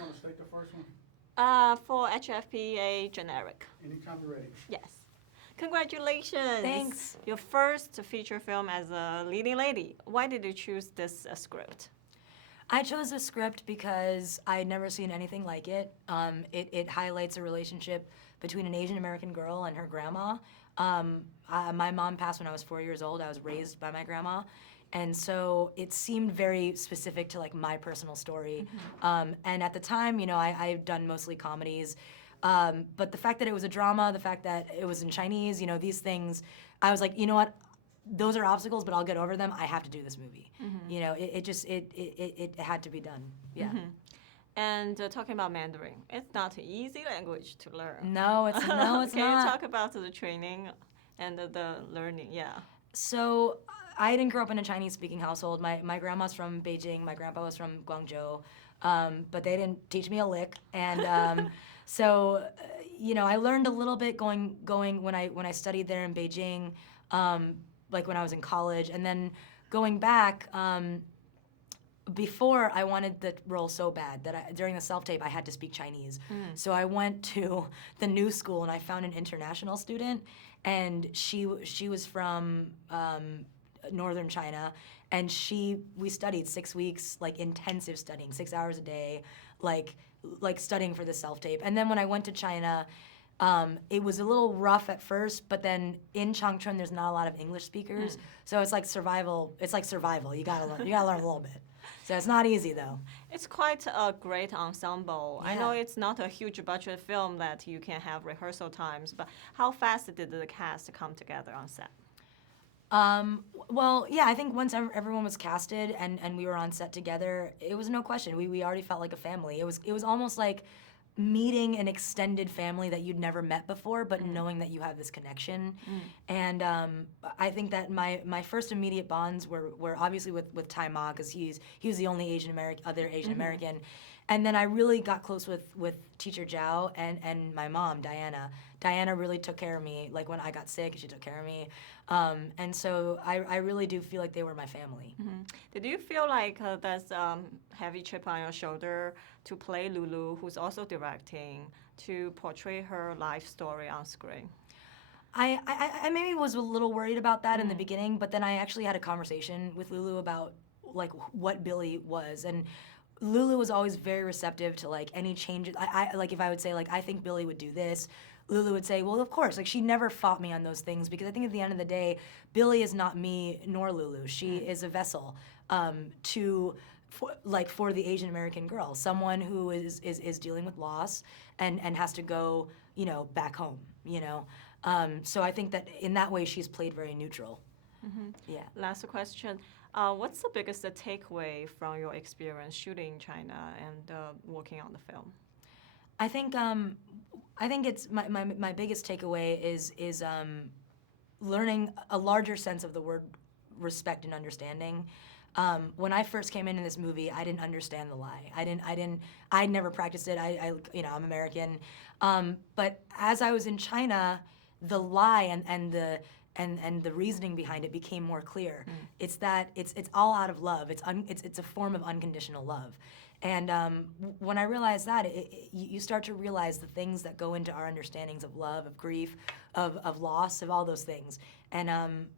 You want to state the first one? For HFPA generic. Anytime you're ready. Yes. Congratulations. Thanks. Your first feature film as a leading lady. Why did you choose this script? I chose this script because I had never seen anything like it. It highlights a relationship between an Asian American girl and her grandma. My mom passed when I was 4 years old. I was raised by my grandma. And so it seemed very specific to like my personal story. And at the time, you know, I've done mostly comedies. But the fact that it was a drama, the fact that it was in Chinese, you know, these things, I was like, you know what? Those are obstacles, but I'll get over them. I have to do this movie. You know, it had to be done. Yeah. And talking about Mandarin, it's not an easy language to learn. No, it's not. Can you talk about the training and the learning? Yeah. So I didn't grow up in a Chinese-speaking household. My grandma's from Beijing. My grandpa was from Guangzhou. But they didn't teach me a lick. And so, you know, I learned a little bit going when I studied there in Beijing, like when I was in college, and then going back. Before, I wanted the role so bad that during the self-tape I had to speak Chinese. So I went to the new school and I found an international student, and she was from northern China, and we studied 6 weeks, like intensive studying, 6 hours a day, like studying for the self-tape. And then when I went to China, it was a little rough at first, but then in Changchun there's not a lot of English speakers, so it's like survival. It's like survival. You gotta learn a little bit. So it's not easy though. It's quite a great ensemble. Yeah. I know it's not a huge budget film that you can have rehearsal times, but how fast did the cast come together on set? Well, yeah, I think once everyone was casted and we were on set together, it was no question. We already felt like a family. It was almost like meeting an extended family that you'd never met before, but knowing that you have this connection. And I think that my first immediate bonds were obviously with Tai Ma, because he was the only other Asian American. And then I really got close with Teacher Zhao and my mom, Diana. Diana really took care of me. Like when I got sick, she took care of me. And so I really do feel like they were my family. Did you feel like there's heavy chip on your shoulder to play Lulu, who's also directing, to portray her life story on screen? I maybe was a little worried about that in the beginning, but then I actually had a conversation with Lulu about like what Billy was, and Lulu was always very receptive to like any changes. I like if I would say like I think Billy would do this, Lulu would say, well, of course. Like she never fought me on those things, because I think at the end of the day, Billy is not me nor Lulu. She is a vessel for the Asian American girl, someone who is dealing with loss and has to go, you know, back home, you know. So I think that in that way she's played very neutral. Yeah. Last question. What's the biggest takeaway from your experience shooting in China and working on the film? I think it's my biggest takeaway is learning a larger sense of the word respect and understanding. When I first came into this movie, I didn't understand the lie. I never practiced it. You know, I'm American. But as I was in China, the lie and the reasoning behind it became more clear. It's that it's all out of love. It's a form of unconditional love. And when I realized that, you start to realize the things that go into our understandings of love, of grief, of loss, of all those things. And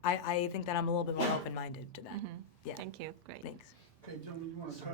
I think that I'm a little bit more open-minded to that. Yeah. Thank you. Great. Thanks. Okay, gentlemen, you want to